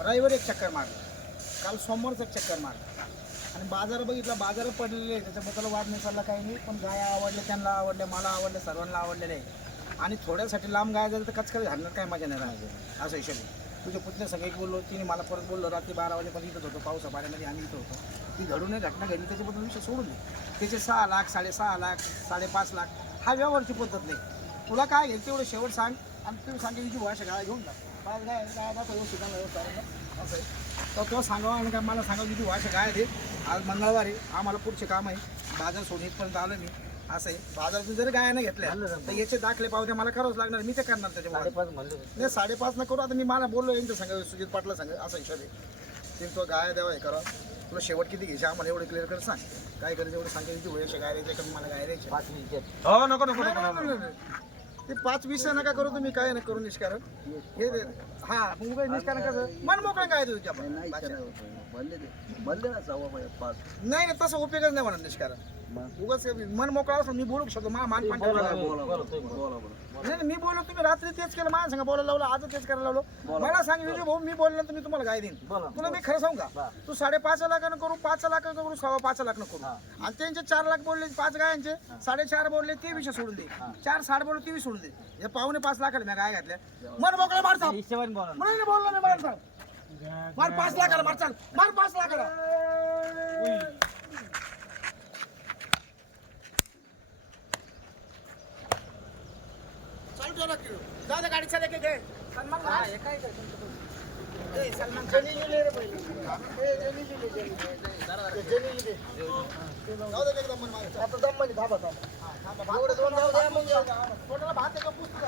रविवारी एक चक्कर मारलं, काल सोमवारचं एक चक्कर मारलं आणि बाजार बघितला, बाजार पडलेले आहे, त्याच्याबद्दल वाद नाही चालला काही नाही. पण गाया आवडल्या, त्यांना आवडल्या, मला आवडल्या, सर्वांना आवडलेले आहे. आणि थोड्यासाठी लांब गाय झालं तर कचकच घालण्यात काय मजा नाही राहायचं असं हिशोब. तुझ्या पुतण्या सगळे बोललो, तिने मला परत बोललो, रात्री 12 वाजेपर्यंत इथंच होतो, पावसा पाण्यामध्ये आम्ही इथं होतो. ती घडून घटना घडली, त्याच्याबद्दल विषय सोडून दे. त्याचे 6 लाख, 6.5 लाख, 5.5 लाख हा व्यवहारची पद्धत नाही. तुला काय घ्यायचं तेवढं शेवट सांग आणि तुम्ही सांगा हिची भाषा गाय घेऊन जा. पाच गाय गाय दाखव व्यवस्थित असं आहे. तर तो सांगावा आणि काय मला सांगा हिची भाषा गाय दे. आज मंगळवार आहे, आम्हाला पुढचे काम आहे, बाजार सोडून इथपर्यंत आलो मी. असं आहे, बाजारातून जरी गाय नाही घेतल्या तर याचे दाखले पावत्या मला करावंच लागणार, मी ते करणार त्याच्यामुळे. 5.5 नाही 5.5 न करू. आता मी मला बोललो यांचं सांगा, सुजित पाटला सांगा असा हिशोब आहे. ते तो गाय द्यावा हे करा. तुला शेवट किती घ्यायची आम्हाला एवढं क्लिअर कर, सांग काय करायचं एवढं सांगा. हिची वयाची गाय द्यायची का मला गाय द्यायची? 5 मिनिट हो नको नको ते 5-20 नका करू तुम्ही, काय नका करू निष्कारण हे दे. हा मग निष्कारण कसं मन मोकळं काय तुझी आपण नाही नाही तसं उपयोगच नाही म्हणत निष्कारण. उगाच मन मोकळा असं मी बोलू शकतो. मान नाही मी बोललो, तुम्ही रात्री तेच केलं, माझ्या सांगा बोलायला लावलं, आज तेच करायला लावलं. मला सांग विजू भाऊ, मी बोललो तर मी तुम्हाला गाय देईन. तुला मी खरं सांगू का, तू 5.5 लाखानं करू, 5 लाखानं करू, 5.25 लाखानं करू. आणि त्यांचे 4 लाख बोलले 5 गायांचे, 4.5 बोलले ते विषय सोडून दे. 4.60 बोलले ते सोडून दे. हे 5.25 लाखाला मी गाय घातल्या. मन मोकळा मार साहेब, म्हणून बोललो मी. मार साहेब मार 5 लाखाला, मार चाल मार 5 लाखाला. जाऊ दे गाडी चला घे. सलमान काय सलमान खान रे पहिले जाऊ दे एकदम मन मार आता दम मध्ये थांबा थांबा. एवढं दोन जाऊ द्या मग. पोटाला भात आहे का पुस्तक.